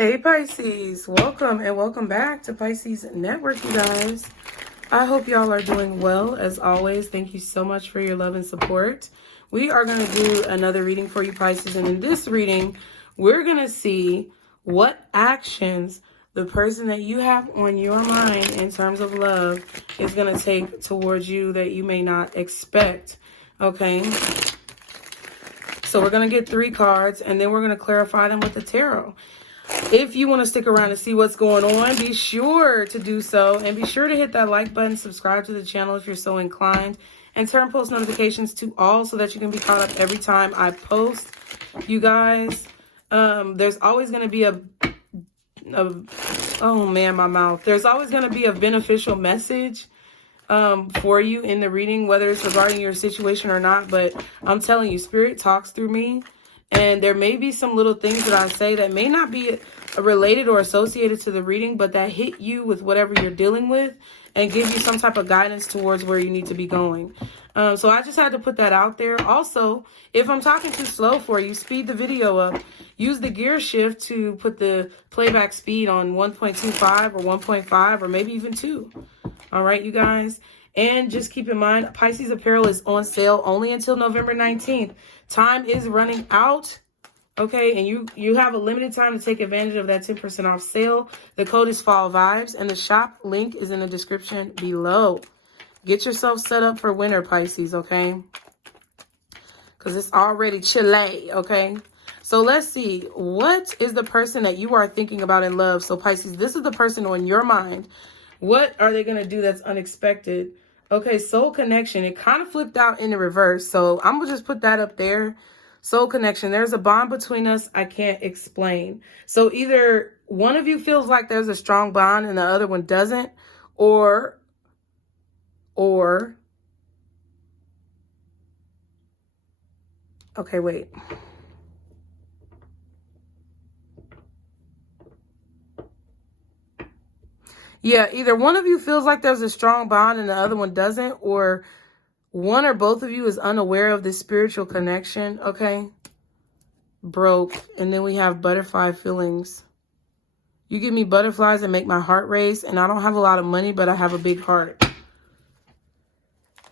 Hey Pisces, welcome and welcome back to Pisces Network, you guys. I hope y'all are doing well. As always, thank you so much for your love and support. We are going to do another reading for you, Pisces, and in this reading, we're going to see what actions the person that you have on your mind in terms of love is going to take towards you that you may not expect, okay? So we're going to get 3 cards, and then we're going to clarify them with the tarot. If you want to stick around and see what's going on, be sure to do so. And be sure to hit that like button, subscribe to the channel if you're so inclined, and turn post notifications to all so that you can be caught up every time I post. You guys, there's always going to be oh man, my mouth. There's always going to be a beneficial message for you in the reading, whether it's regarding your situation or not. But I'm telling you, Spirit talks through me. And there may be some little things that I say that may not be related or associated to the reading, but that hit you with whatever you're dealing with and give you some type of guidance towards where you need to be going. So I just had to put that out there. Also, if I'm talking too slow for you, speed the video up. Use the gear shift to put the playback speed on 1.25 or 1.5 or maybe even 2. All right, you guys. And just keep in mind, Pisces Apparel is on sale only until November 19th. Time is running out, okay? And you have a limited time to take advantage of that 10% off sale. The code is Fall Vibes, and the shop link is in the description below. Get yourself set up for winter, Pisces, okay? Because it's already chilly, okay? So let's see. What is the person that you are thinking about in love? So, Pisces, this is the person on your mind. What are they going to do that's unexpected? Okay, soul connection. It kind of flipped out in the reverse. So I'm going to just put that up there. Soul connection. There's a bond between us I can't explain. So either one of you feels like there's a strong bond and the other one doesn't. Or okay, wait. Yeah, either one of you feels like there's a strong bond and the other one doesn't, or one or both of you is unaware of this spiritual connection, okay? Broke. And then we have butterfly feelings. You give me butterflies and make my heart race, and I don't have a lot of money, but I have a big heart.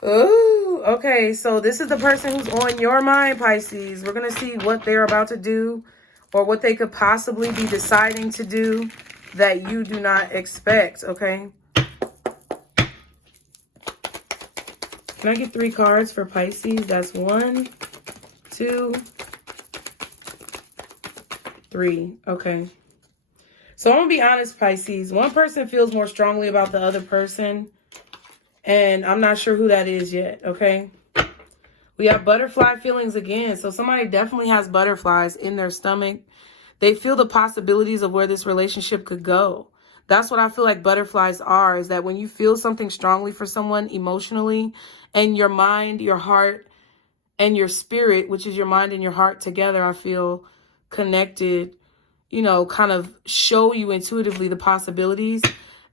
Ooh, okay, so this is the person who's on your mind, Pisces. We're going to see what they're about to do or what they could possibly be deciding to do that you do not expect, okay? Can I get 3 cards for Pisces? That's 1, 2, 3. Okay. So I'm going to be honest, Pisces. One person feels more strongly about the other person, and I'm not sure who that is yet, okay? We have butterfly feelings again. So somebody definitely has butterflies in their stomach. They feel the possibilities of where this relationship could go. That's what I feel like butterflies are, is that when you feel something strongly for someone emotionally, and your mind, your heart, and your spirit, which is your mind and your heart together, I feel connected, you know, kind of show you intuitively the possibilities.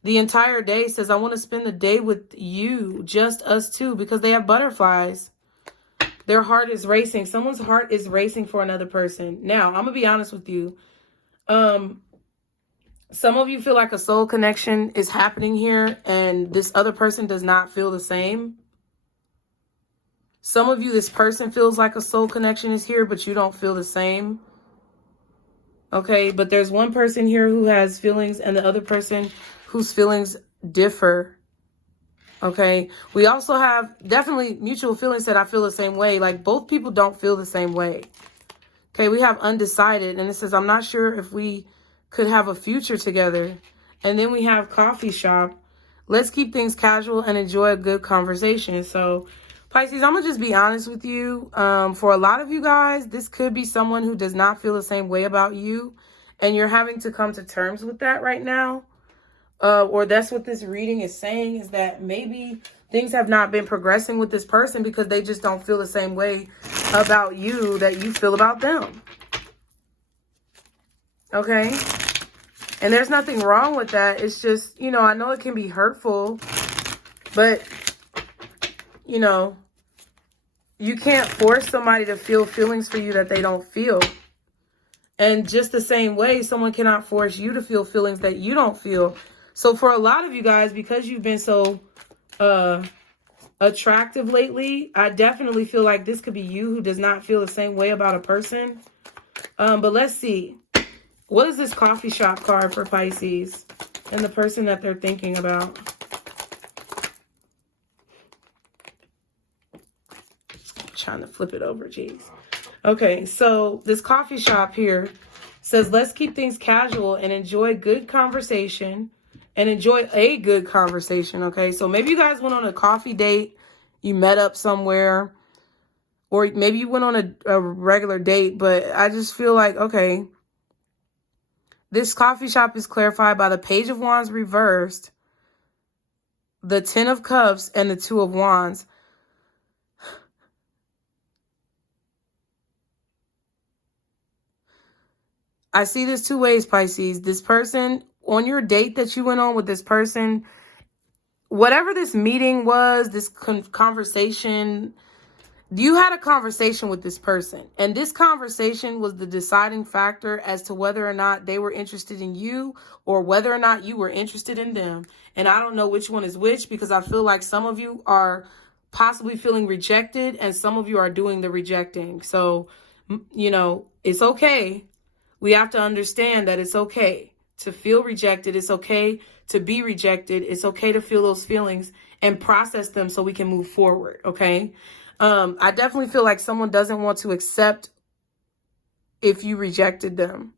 The entire day says, I want to spend the day with you, just us two, because they have butterflies. Their heart is racing. Someone's heart is racing for another person. Now, I'm going to be honest with you. Some of you feel like a soul connection is happening here, and this other person does not feel the same. Some of you, this person feels like a soul connection is here, but you don't feel the same. Okay, but there's one person here who has feelings and the other person whose feelings differ. Okay, we also have definitely mutual feelings that I feel the same way. Like both people don't feel the same way. Okay, we have undecided, and it says, I'm not sure if we could have a future together. And then we have coffee shop. Let's keep things casual and enjoy a good conversation. So Pisces, I'm going to just be honest with you. For a lot of you guys, this could be someone who does not feel the same way about you. And you're having to come to terms with that right now. Or that's what this reading is saying, is that maybe things have not been progressing with this person because they just don't feel the same way about you that you feel about them. Okay? And there's nothing wrong with that. It's just, you know, I know it can be hurtful, but, you know, you can't force somebody to feel feelings for you that they don't feel. And just the same way, someone cannot force you to feel feelings that you don't feel. So for a lot of you guys, because you've been so attractive lately, I definitely feel like this could be you who does not feel the same way about a person. But let's see. What is this coffee shop card for Pisces and the person that they're thinking about? I'm trying to flip it over, jeez. Okay, so this coffee shop here says, let's keep things casual and enjoy good conversation and enjoy a good conversation, okay? So maybe you guys went on a coffee date, you met up somewhere, or maybe you went on a regular date, but I just feel like, okay, this coffee shop is clarified by the Page of Wands reversed, the Ten of Cups, and the Two of Wands. I see this two ways, Pisces. This person, on your date that you went on with this person, whatever this meeting was, this conversation, you had a conversation with this person. And this conversation was the deciding factor as to whether or not they were interested in you or whether or not you were interested in them. And I don't know which one is which, because I feel like some of you are possibly feeling rejected and some of you are doing the rejecting. So, you know, it's okay. We have to understand that it's okay to feel rejected. It's okay to be rejected. It's okay to feel those feelings and process them so we can move forward, okay? I definitely feel like someone doesn't want to accept if you rejected them,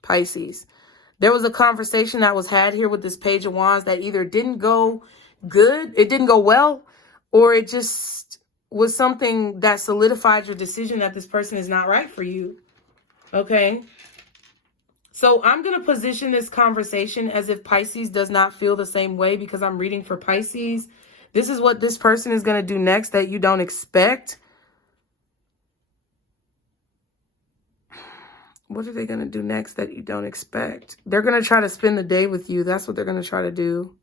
Pisces. There was a conversation that was had here with this Page of Wands that either didn't go good, it didn't go well, or it just was something that solidified your decision that this person is not right for you, okay? So I'm going to position this conversation as if Pisces does not feel the same way, because I'm reading for Pisces. This is what this person is going to do next that you don't expect. What are they going to do next that you don't expect? They're going to try to spend the day with you. That's what they're going to try to do.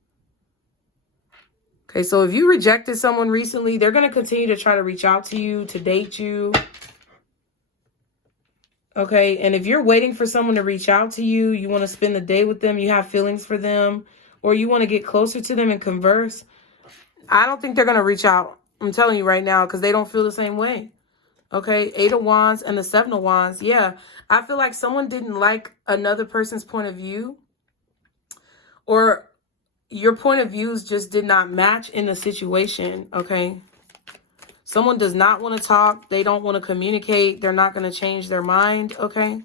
Okay, so if you rejected someone recently, they're going to continue to try to reach out to you, to date you. Okay, and if you're waiting for someone to reach out to you, you want to spend the day with them, you have feelings for them, or you want to get closer to them and converse, I don't think they're going to reach out. I'm telling you right now, because they don't feel the same way. Okay, 8 of Wands and the 7 of Wands. Yeah, I feel like someone didn't like another person's point of view, or your point of views just did not match in the situation, okay? Someone does not want to talk. They don't want to communicate. They're not going to change their mind, okay?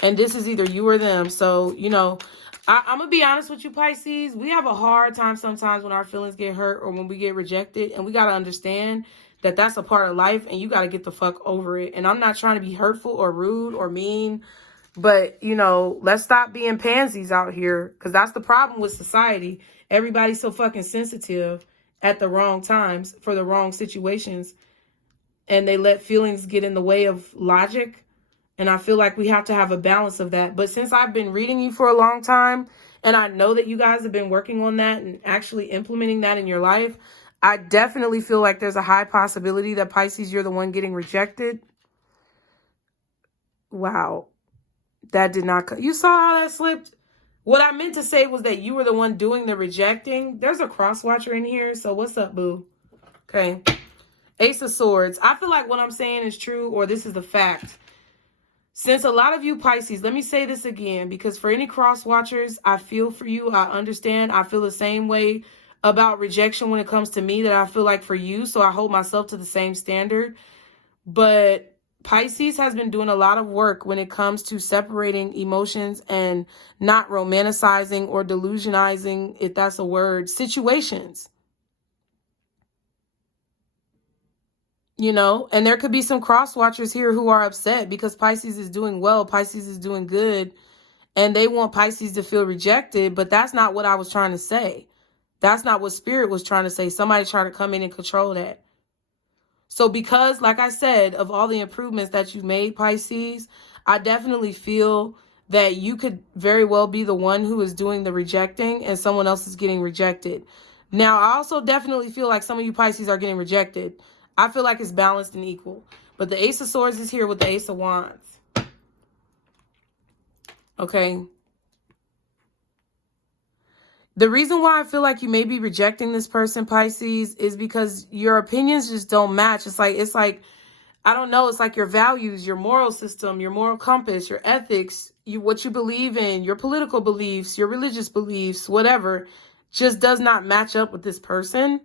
And this is either you or them. So, you know, I'm going to be honest with you, Pisces. We have a hard time sometimes when our feelings get hurt or when we get rejected. And we got to understand that that's a part of life and you got to get the fuck over it. And I'm not trying to be hurtful or rude or mean. But, you know, let's stop being pansies out here, because that's the problem with society. Everybody's so fucking sensitive at the wrong times for the wrong situations, and they let feelings get in the way of logic. And I feel like we have to have a balance of that. But since I've been reading you for a long time, and I know that you guys have been working on that and actually implementing that in your life, I definitely feel like there's a high possibility that, Pisces, you're the one getting rejected. Wow. That did not... You saw how that slipped? What I meant to say was that you were the one doing the rejecting. There's a cross watcher in here. So what's up, boo? Okay. Ace of Swords. I feel like what I'm saying is true, or this is the fact. Since a lot of you Pisces, let me say this again, because for any cross watchers, I feel for you. I understand. I feel the same way about rejection when it comes to me that I feel like for you. So I hold myself to the same standard. But Pisces has been doing a lot of work when it comes to separating emotions and not romanticizing or delusionizing, if that's a word, situations. You know, and there could be some cross watchers here who are upset because Pisces is doing well, Pisces is doing good, and they want Pisces to feel rejected, but that's not what I was trying to say. That's not what Spirit was trying to say. Somebody tried to come in and control that. So because, like I said, of all the improvements that you've made, Pisces, I definitely feel that you could very well be the one who is doing the rejecting and someone else is getting rejected. Now, I also definitely feel like some of you Pisces are getting rejected. I feel like it's balanced and equal. But the Ace of Swords is here with the Ace of Wands. Okay. The reason why I feel like you may be rejecting this person, Pisces, is because your opinions just don't match. It's like, I don't know. It's like your values, your moral system, your moral compass, your ethics, what you believe in, your political beliefs, your religious beliefs, whatever, just does not match up with this person.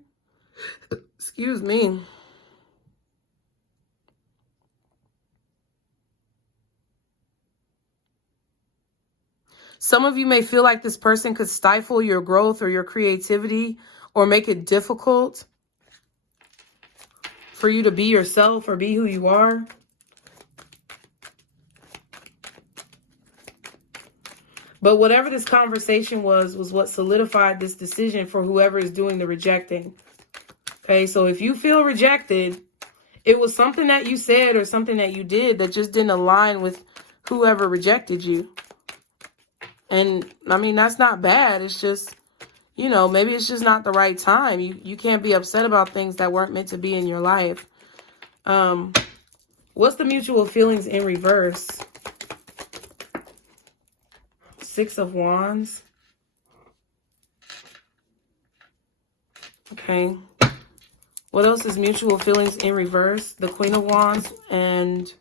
Excuse me. Some of you may feel like this person could stifle your growth or your creativity or make it difficult for you to be yourself or be who you are. But whatever this conversation was what solidified this decision for whoever is doing the rejecting. Okay, so if you feel rejected, it was something that you said or something that you did that just didn't align with whoever rejected you. And I mean, that's not bad. It's just, you know, maybe it's just not the right time. You can't be upset about things that weren't meant to be in your life. What's the mutual feelings in reverse? 6 of Wands. Okay. What else is mutual feelings in reverse? The Queen of Wands and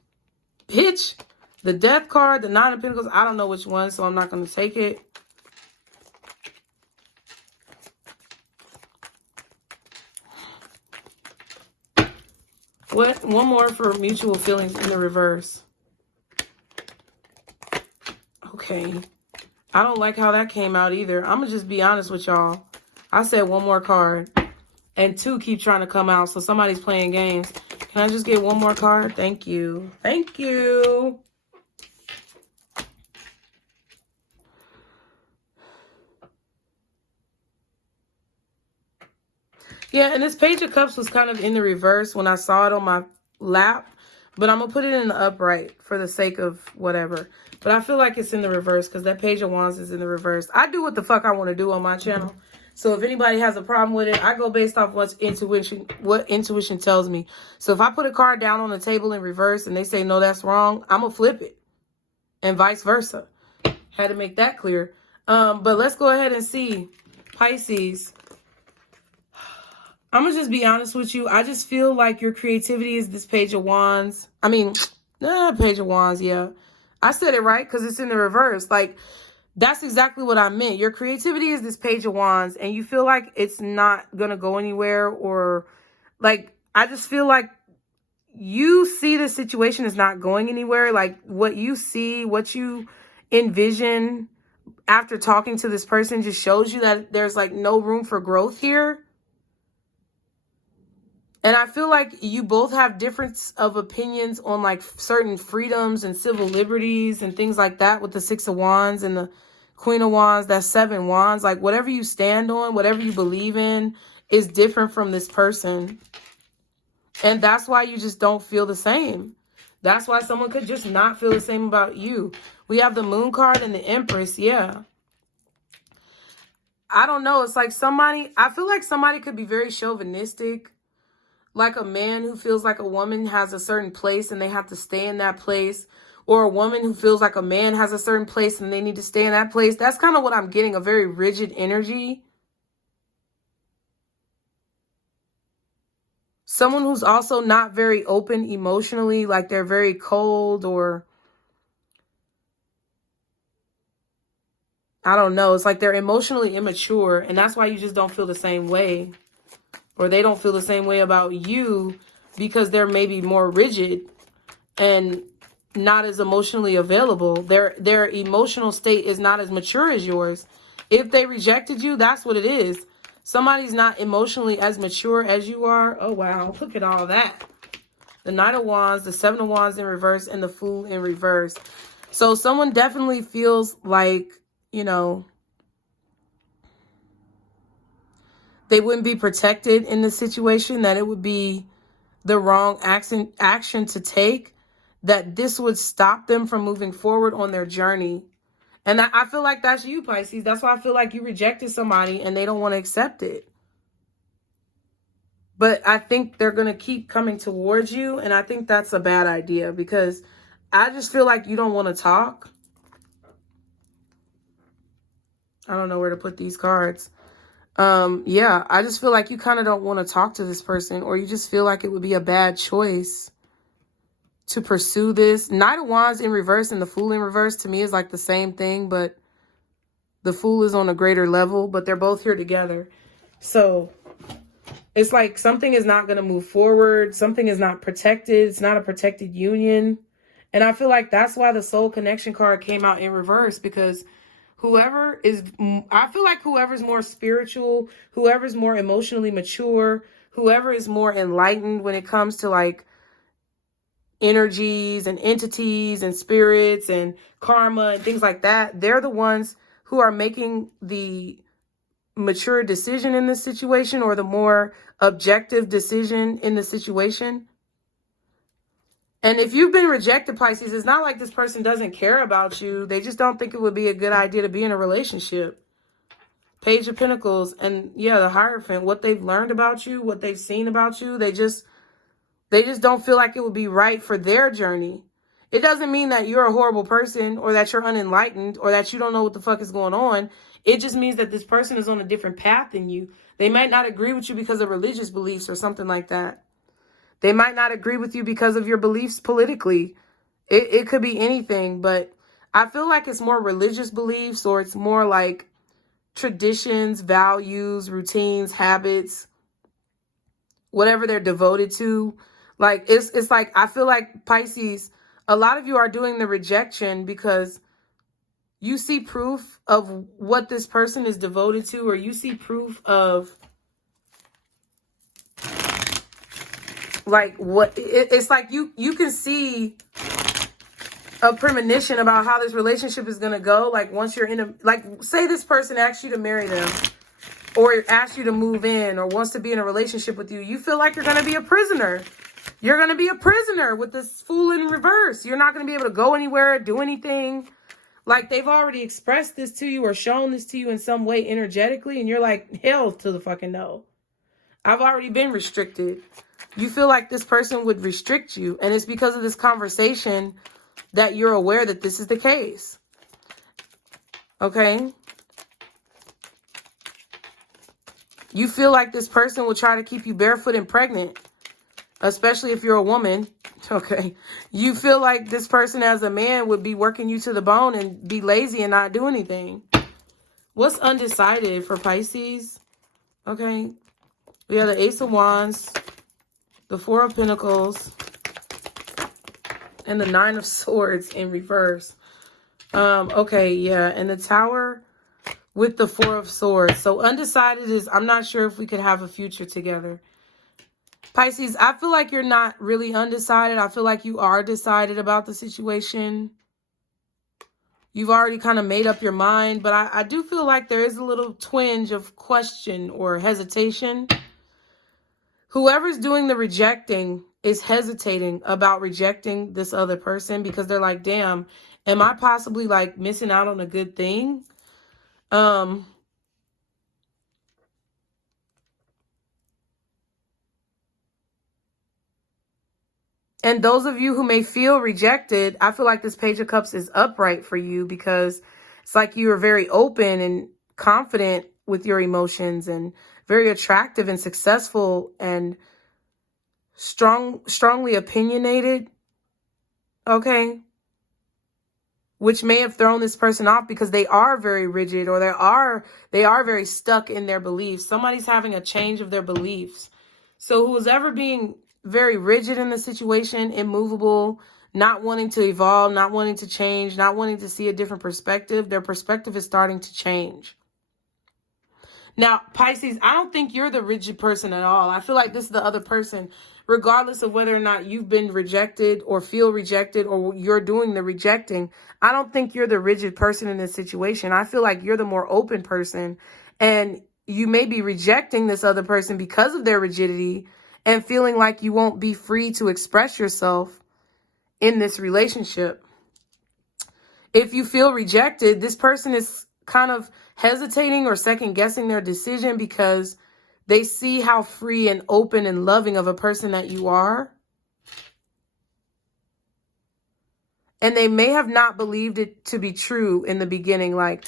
bitch, the Death card, the Nine of Pentacles. I don't know which one, so I'm not going to take it. What? One more for mutual feelings in the reverse. Okay. I don't like how that came out either. I'm going to just be honest with y'all. I said one more card. And 2 keep trying to come out. So somebody's playing games. Can I just get one more card? Thank you. Thank you. Yeah, and this Page of Cups was kind of in the reverse when I saw it on my lap. But I'm going to put it in the upright for the sake of whatever. But I feel like it's in the reverse because that Page of Wands is in the reverse. I do what the fuck I want to do on my channel. So if anybody has a problem with it, I go based off what intuition tells me. So if I put a card down on the table in reverse and they say, no, that's wrong, I'm going to flip it. And vice versa. Had to make that clear. But let's go ahead and see. Pisces. I'm going to just be honest with you. I just feel like your creativity is this Page of Wands. I mean, Page of Wands, yeah. I said it right because it's in the reverse. Like, that's exactly what I meant. Your creativity is this Page of Wands, and you feel like it's not going to go anywhere, or like, I just feel like you see the situation is not going anywhere. Like, what you see, what you envision after talking to this person just shows you that there's like no room for growth here. And I feel like you both have difference of opinions on like certain freedoms and civil liberties and things like that with the 6 of Wands and the Queen of Wands, that's 7 Wands. Like whatever you stand on, whatever you believe in is different from this person. And that's why you just don't feel the same. That's why someone could just not feel the same about you. We have the Moon card and the Empress. Yeah. I don't know. It's like somebody, I feel like somebody could be very chauvinistic. Like a man who feels like a woman has a certain place and they have to stay in that place. Or a woman who feels like a man has a certain place and they need to stay in that place. That's kind of what I'm getting, a very rigid energy. Someone who's also not very open emotionally, like they're very cold, or I don't know. It's like they're emotionally immature, and that's why you just don't feel the same way. Or they don't feel the same way about you because they're maybe more rigid and not as emotionally available. Their emotional state is not as mature as yours. If they rejected you, that's what it is. Somebody's not emotionally as mature as you are. Oh, wow. Look at all that. The Knight of Wands, the 7 of Wands in reverse, and the Fool in reverse. So someone definitely feels like, you know, they wouldn't be protected in the situation, that it would be the wrong action to take, that this would stop them from moving forward on their journey. And I feel like that's you, Pisces. That's why I feel like you rejected somebody and they don't want to accept it. But I think they're going to keep coming towards you. And I think that's a bad idea because I just feel like you don't want to talk. I don't know where to put these cards. Yeah, I just feel like you kind of don't want to talk to this person, or you just feel like it would be a bad choice to pursue this. Knight of Wands in reverse and the Fool in reverse to me is like the same thing, but the Fool is on a greater level, but they're both here together. So it's like something is not going to move forward. Something is not protected. It's not a protected union. And I feel like that's why the Soul Connection card came out in reverse, because I feel like whoever's more spiritual, whoever's more emotionally mature, whoever is more enlightened when it comes to like energies and entities and spirits and karma and things like that, they're the ones who are making the mature decision in this situation, or the more objective decision in the situation. And if you've been rejected, Pisces, it's not like this person doesn't care about you. They just don't think it would be a good idea to be in a relationship. Page of Pentacles and yeah, the Hierophant, what they've learned about you, what they've seen about you, they just don't feel like it would be right for their journey. It doesn't mean that you're a horrible person, or that you're unenlightened, or that you don't know what the fuck is going on. It just means that this person is on a different path than you. They might not agree with you because of religious beliefs or something like that. They might not agree with you because of your beliefs politically. It could be anything, but I feel like it's more religious beliefs, or it's more like traditions, values, routines, habits, whatever they're devoted to. Like, it's like, I feel like Pisces, a lot of you are doing the rejection because you see proof of what this person is devoted to, or you see proof of like what it's like you can see a premonition about how this relationship is going to go. Like once you're in a, like say this person asks you to marry them, or asks you to move in, or wants to be in a relationship with you, you feel like you're going to be a prisoner. You're going to be a prisoner with this Fool in reverse. You're not going to be able to go anywhere, do anything. Like they've already expressed this to you or shown this to you in some way energetically, and you're like, hell to the fucking no. I've already been restricted. You feel like this person would restrict you, and it's because of this conversation that you're aware that this is the case. Okay? You feel like this person will try to keep you barefoot and pregnant, especially if you're a woman. Okay? You feel like this person as a man would be working you to the bone and be lazy and not do anything. What's undecided for Pisces? Okay? We have the Ace of Wands, the Four of Pentacles, and the Nine of Swords in reverse. Okay, yeah, and the Tower with the Four of Swords. So undecided is, I'm not sure if we could have a future together. Pisces, I feel like you're not really undecided. I feel like you are decided about the situation. You've already kind of made up your mind, but I do feel like there is a little twinge of question or hesitation. Whoever's doing the rejecting is hesitating about rejecting this other person because they're like, damn, am I possibly like missing out on a good thing? And those of you who may feel rejected, I feel like this Page of Cups is upright for you, because it's like you are very open and confident with your emotions, and very attractive and successful and strongly opinionated. Okay. Which may have thrown this person off because they are very rigid, or they are very stuck in their beliefs. Somebody's having a change of their beliefs. So who's ever being very rigid in the situation, immovable, not wanting to evolve, not wanting to change, not wanting to see a different perspective, their perspective is starting to change. Now, Pisces, I don't think you're the rigid person at all. I feel like this is the other person, regardless of whether or not you've been rejected or feel rejected or you're doing the rejecting. I don't think you're the rigid person in this situation. I feel like you're the more open person, and you may be rejecting this other person because of their rigidity and feeling like you won't be free to express yourself in this relationship. If you feel rejected, this person is kind of hesitating or second guessing their decision because they see how free and open and loving of a person that you are. And they may have not believed it to be true in the beginning. Like,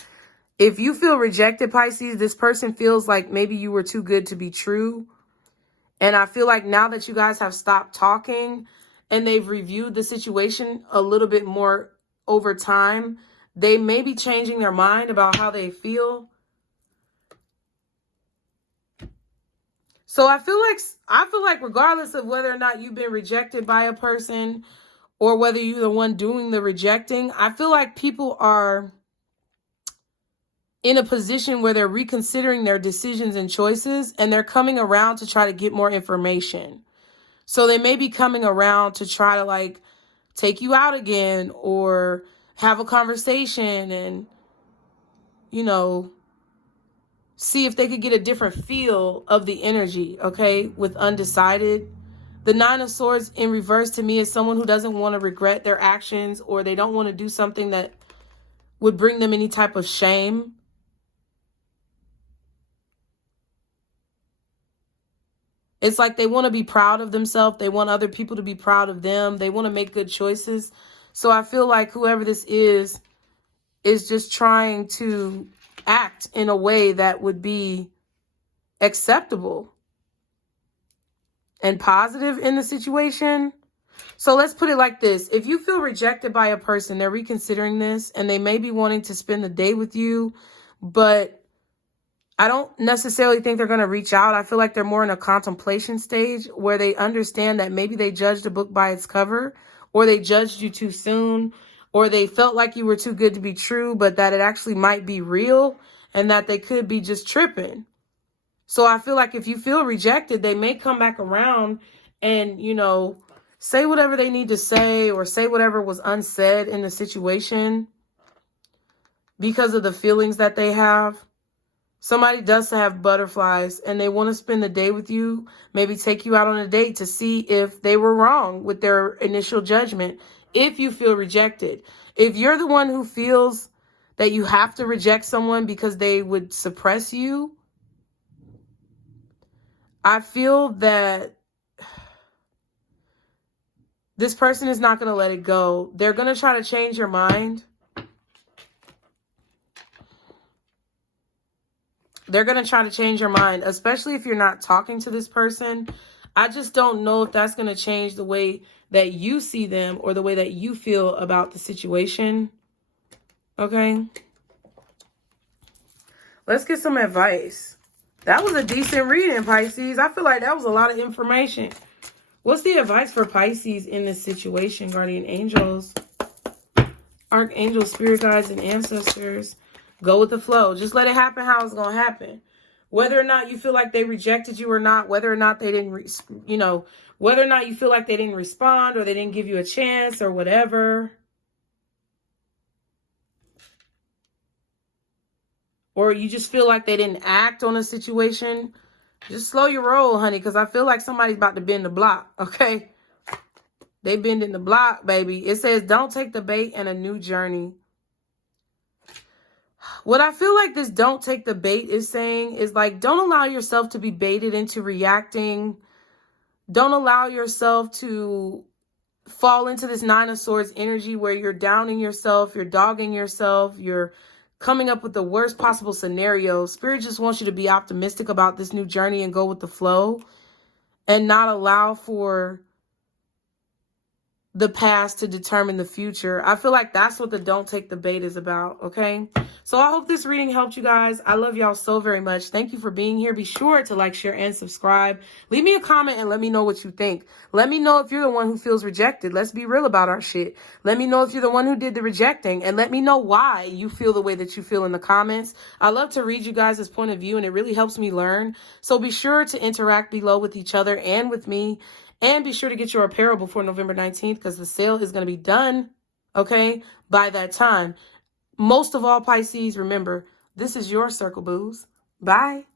If you feel rejected, Pisces, this person feels like maybe you were too good to be true. And I feel like now that you guys have stopped talking and they've reviewed the situation a little bit more over time, they may be changing their mind about how they feel. So I feel like regardless of whether or not you've been rejected by a person or whether you're the one doing the rejecting, I feel like people are in a position where they're reconsidering their decisions and choices, and they're coming around to try to get more information. So they may be coming around to try to like take you out again or have a conversation and, you know, see if they could get a different feel of the energy, okay, with undecided. The Nine of Swords in reverse to me is someone who doesn't want to regret their actions, or they don't want to do something that would bring them any type of shame. It's like they want to be proud of themselves. They want other people to be proud of them. They want to make good choices. So I feel like whoever this is just trying to act in a way that would be acceptable and positive in the situation. So let's put it like this. If you feel rejected by a person, they're reconsidering this and they may be wanting to spend the day with you, but I don't necessarily think they're going to reach out. I feel like they're more in a contemplation stage where they understand that maybe they judged a book by its cover, or they judged you too soon, or they felt like you were too good to be true, but that it actually might be real and that they could be just tripping. So I feel like if you feel rejected, they may come back around and, you know, say whatever they need to say or say whatever was unsaid in the situation because of the feelings that they have. Somebody does have butterflies and they want to spend the day with you, maybe take you out on a date to see if they were wrong with their initial judgment. If you feel rejected, if you're the one who feels that you have to reject someone because they would suppress you, I feel that this person is not going to let it go. They're going to try to change your mind. They're going to try to change your mind, especially if you're not talking to this person. I just don't know if that's going to change the way that you see them or the way that you feel about the situation. Okay. Let's get some advice. That was a decent reading, Pisces. I feel like that was a lot of information. What's the advice for Pisces in this situation, guardian angels, archangels, spirit guides, and ancestors? Go with the flow. Just let it happen how it's going to happen. Whether or not you feel like they rejected you or not, whether or not they didn't, whether or not you feel like they didn't respond or they didn't give you a chance or whatever. Or you just feel like they didn't act on a situation. Just slow your roll, honey, because I feel like somebody's about to bend the block, okay? They bend in the block, baby. It says, don't take the bait and a new journey. What I feel like this don't take the bait is saying is like, don't allow yourself to be baited into reacting. Don't allow yourself to fall into this Nine of Swords energy where you're downing yourself, you're dogging yourself, you're coming up with the worst possible scenario. Spirit just wants you to be optimistic about this new journey and go with the flow and not allow for the past to determine the future. I feel like that's what the don't take the bait is about, okay? So I hope this reading helped you guys. I love y'all so very much. Thank you for being here. Be sure to like, share, and subscribe. Leave me a comment and let me know what you think. Let me know if you're the one who feels rejected. Let's be real about our shit. Let me know if you're the one who did the rejecting, and let me know why you feel the way that you feel in the comments. I love to read you guys' point of view, and it really helps me learn. So be sure to interact below with each other and with me. And be sure to get your apparel before November 19th because the sale is going to be done, okay, by that time. Most of all, Pisces, remember, this is your circle, boos. Bye.